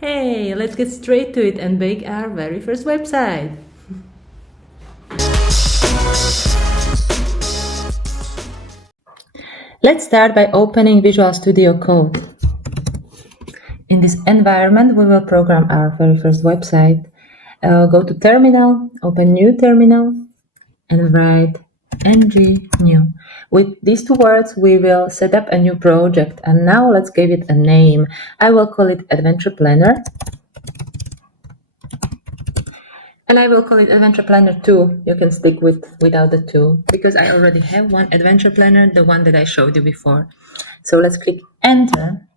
Hey, let's get straight to it and make our very first website. Let's start by opening Visual Studio Code. In this environment, we will program our very first website. Go to Terminal, open New Terminal, and write ng new. With these two words, we will set up a new project. And now let's give it a name. I will call it Adventure Planner. And I will call it Adventure Planner 2. You can stick without the 2 because I already have one Adventure Planner, the one that I showed you before. So let's click Enter.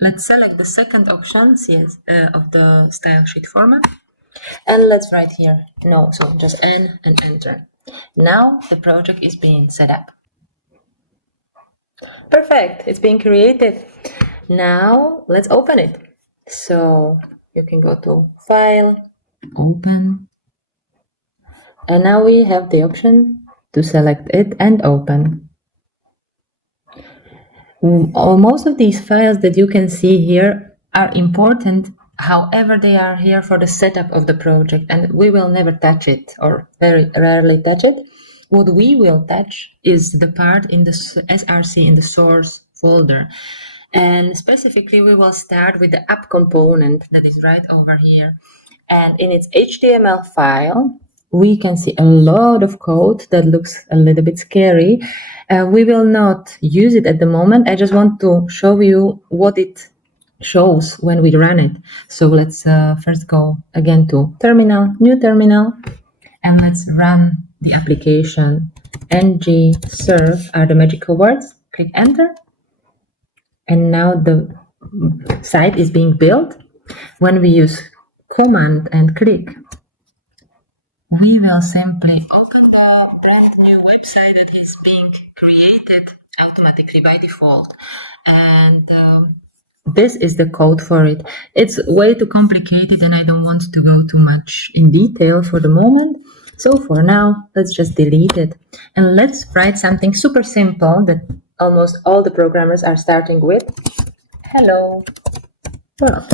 Let's select the second option of the style sheet format. And let's write here no, so just N and Enter. Now the project is being set up. Perfect, it's being created. Now let's open it. So you can go to File, Open. And now we have the option to select it and open. Most of these files that you can see here are important, however they are here for the setup of the project, and we will never touch it or very rarely touch it. What we will touch is the part in the SRC in the source folder. And specifically, we will start with the app component that is right over here. And in its HTML file, we can see a lot of code that looks a little bit scary. We will not use it at the moment. I just want to show you what it shows when we run it. So let's first go again to Terminal, New Terminal, and let's run the application. ng serve are the magical words. Click Enter. And now the site is being built. When we use Command and click, we will simply open the brand new website that is being created automatically by default. And this is the code for it. It's way too complicated and I don't want to go too much in detail for the moment. So for now, let's just delete it. And let's write something super simple that almost all the programmers are starting with. Hello world.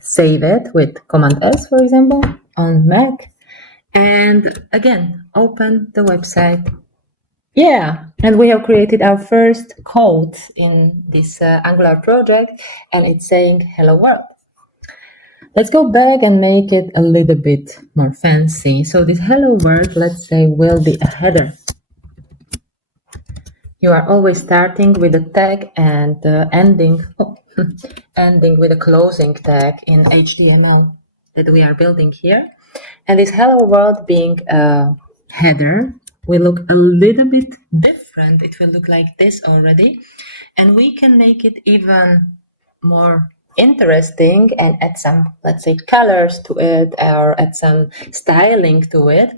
Save it with Command S, for example, on Mac. And again, open the website. Yeah, and we have created our first code in this Angular project, and it's saying hello world. Let's go back and make it a little bit more fancy. So this hello world, let's say, will be a header. You are always starting with a tag and ending with a closing tag in HTML that we are building here. And this hello world being a header will look a little bit different. It will look like this already. And we can make it even more interesting and add some, let's say, colors to it or add some styling to it.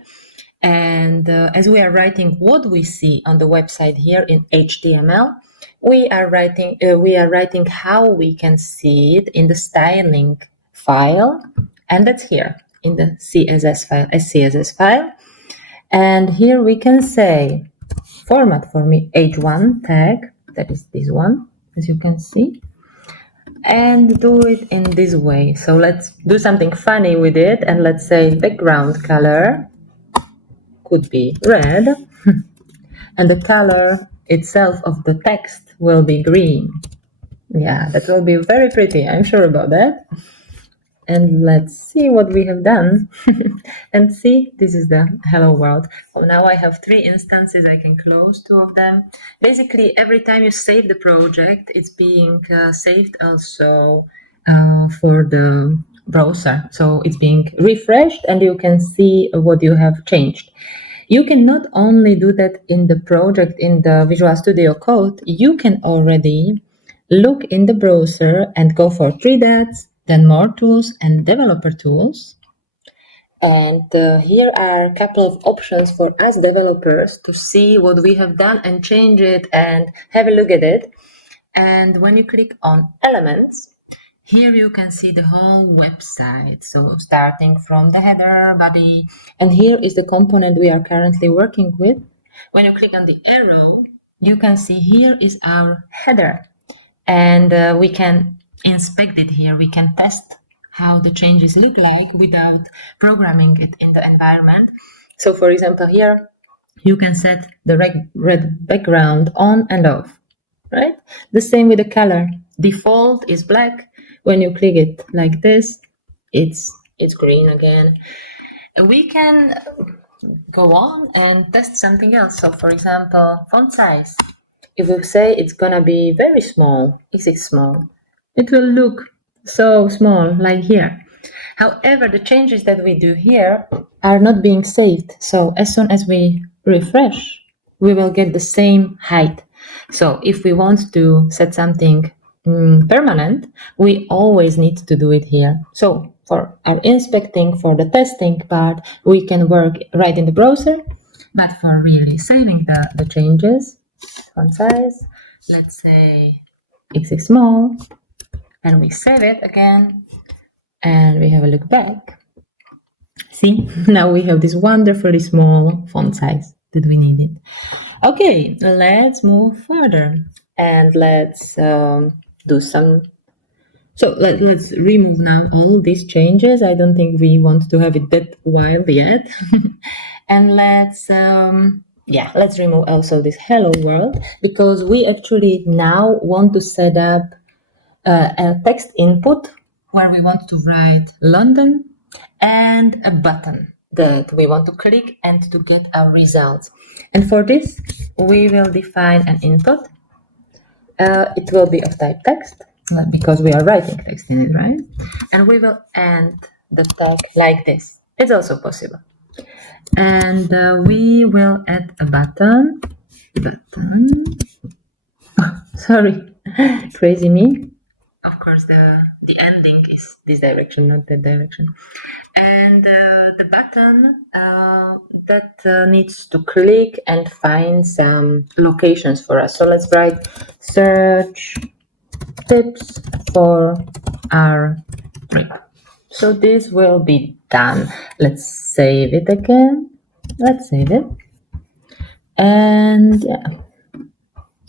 And as we are writing what we see on the website here in HTML, we are writing how we can see it in the styling file, and that's here in the CSS file, SCSS file. And here we can say format for me h1 tag, that is this one, as you can see, and do it in this way. So let's do something funny with it, and let's say background color could be red, and the color itself of the text will be green. Yeah, that will be very pretty, I'm sure about that. And let's see what we have done. And see, this is the hello world. So now I have 3 instances, I can close 2 of them. Basically, every time you save the project, it's being saved also for the browser. So it's being refreshed and you can see what you have changed. You can not only do that in the project in the Visual Studio Code, you can already look in the browser and go for 3 dots, then more tools and developer tools. And here are a couple of options for us developers to see what we have done and change it and have a look at it. And when you click on Elements, here you can see the whole website. So starting from the header, body, and here is the component we are currently working with. When you click on the arrow, you can see here is our header. And we can inspect it here. We can test how the changes look like without programming it in the environment. So for example, here you can set the red background on and off, right? The same with the color. Default is black. When you click it like this, it's green again. We can go on and test something else. So for example, font size. If we say it's gonna be very small, is it small? It will look so small, like here. However, the changes that we do here are not being saved. So as soon as we refresh, we will get the same height. So if we want to set something permanent, we always need to do it here. So for our inspecting, for the testing part, we can work right in the browser, but for really saving the changes, font size, let's say X is small, and we save it again, and we have a look back. See, now we have this wonderfully small font size that we needed. Okay, let's move further and let's do some. So let's remove now all these changes. I don't think we want to have it that wild yet. And let's remove also this hello world, because we actually now want to set up a text input where we want to write London and a button that we want to click and to get our results. And for this, we will define an input. It will be of type text because we are writing text in it, right? And we will end the tag like this. It's also possible. And we will add a button. Sorry, crazy me. Of course, the ending is this direction, not that direction. And the button that needs to click and find some locations for us. So let's write search tips for our trip. So this will be done. Let's save it again. Let's save it. And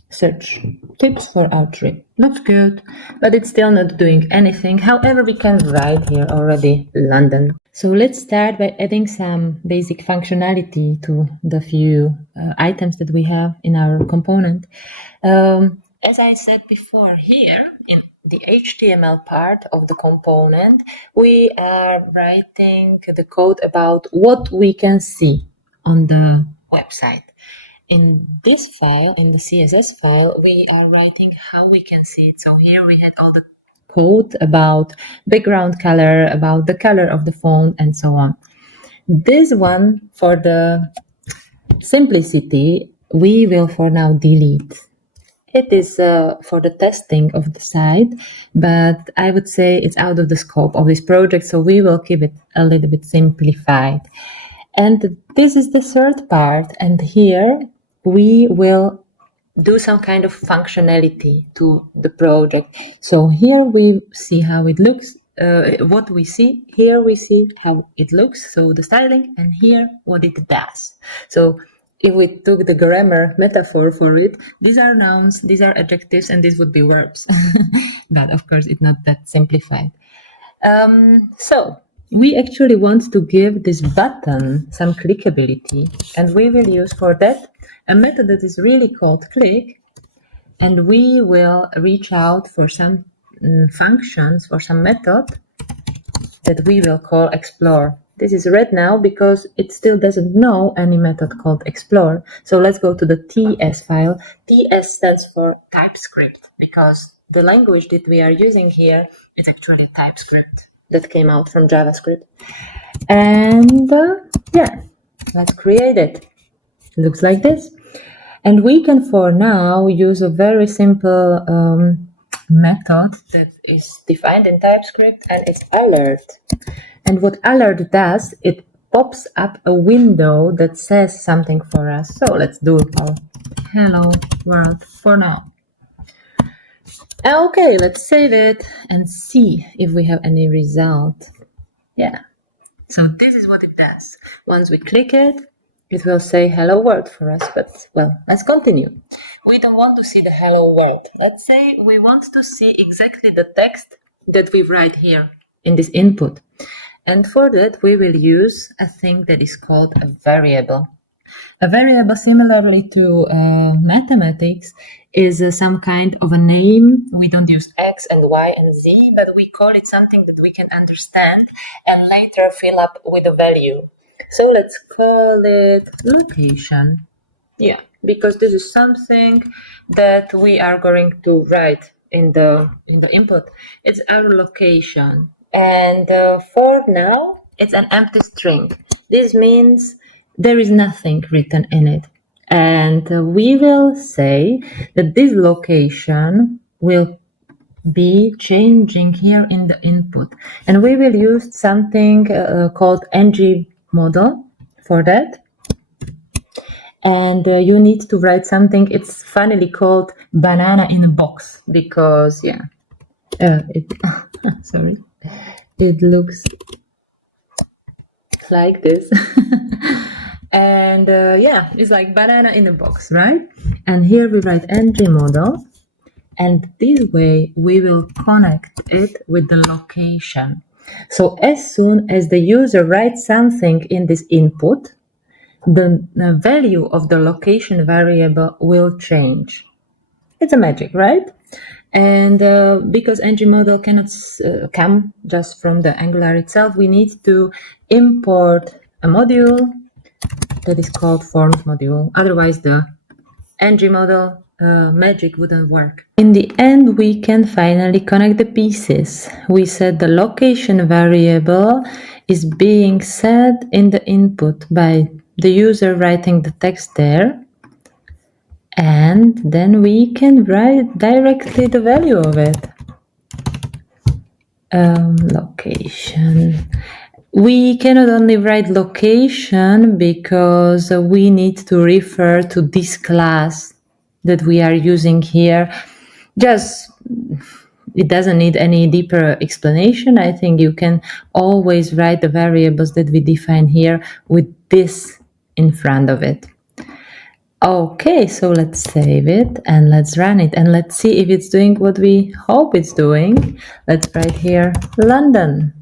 search tips for our trip. Looks good, but it's still not doing anything. However, we can write here already London. So let's start by adding some basic functionality to the few items that we have in our component. As I said before, here in the HTML part of the component, we are writing the code about what we can see on the website. In this file, in the CSS file, we are writing how we can see it. So here we had all the code about background color, about the color of the font, and so on. This one, for the simplicity, we will for now delete. It is for the testing of the site, but I would say it's out of the scope of this project, so we will keep it a little bit simplified. And this is the third part, and here we will do some kind of functionality to the project. So here we see how it looks, what we see. Here we see how it looks, so the styling, and here what it does. So if we took the grammar metaphor for it, these are nouns, these are adjectives, and these would be verbs. But of course, it's not that simplified. So we actually want to give this button some clickability, and we will use for that a method that is really called click, and we will reach out for some functions or some method that we will call explore. This is red now because it still doesn't know any method called explore. So let's go to the TS file. TS stands for TypeScript, because the language that we are using here is actually TypeScript that came out from JavaScript. And yeah, let's create it. Looks like this. And we can for now use a very simple method that is defined in TypeScript, and it's alert. And what alert does, it pops up a window that says something for us. So let's do our hello world for now. Okay, let's save it and see if we have any result. Yeah. So this is what it does. Once we click it, it will say hello world for us, but well, let's continue. We don't want to see the hello world. Let's say we want to see exactly the text that we write here in this input. And for that, we will use a thing that is called a variable. A variable, similarly to mathematics, is some kind of a name. We don't use X and Y and Z, but we call it something that we can understand and later fill up with a value. So let's call it location. Yeah, because this is something that we are going to write in the input. It's our location, and for now it's an empty string. This means there is nothing written in it, and we will say that this location will be changing here in the input, and we will use something called ng model for that. And you need to write something. It's funnily called banana in a box because sorry, it looks like this. And it's like banana in a box, right? And here we write ng model, and this way we will connect it with the location. So as soon as the user writes something in this input, the value of the location variable will change. It's a magic, right? And because ng model cannot come just from the Angular itself, we need to import a module that is called forms module. Otherwise, the ng model magic wouldn't work. In the end, we can finally connect the pieces. We said the location variable is being set in the input by the user writing the text there, and then we can write directly the value of it. Location. We cannot only write location because we need to refer to this class that we are using here. Just, it doesn't need any deeper explanation. I think you can always write the variables that we define here with this in front of it. Okay, so let's save it and let's run it and let's see if it's doing what we hope it's doing. Let's write here London.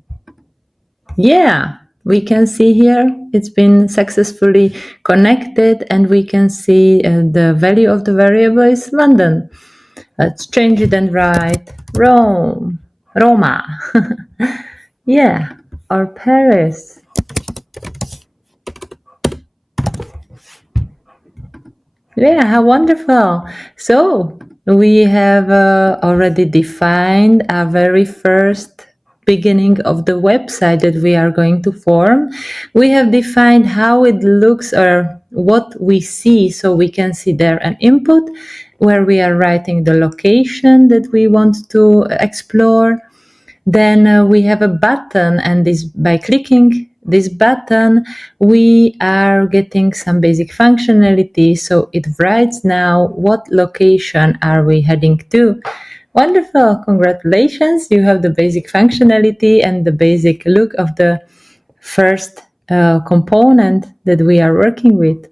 Yeah, we can see here it's been successfully connected, and we can see the value of the variable is London. Let's change it and write Roma. Yeah, or Paris. Yeah, how wonderful. So we have already defined our very first beginning of the website that we are going to form. We have defined how it looks or what we see, so we can see there an input where we are writing the location that we want to explore. Then we have a button, and by clicking this button, we are getting some basic functionality. So it writes now what location are we heading to. Wonderful, congratulations, you have the basic functionality and the basic look of the first component that we are working with.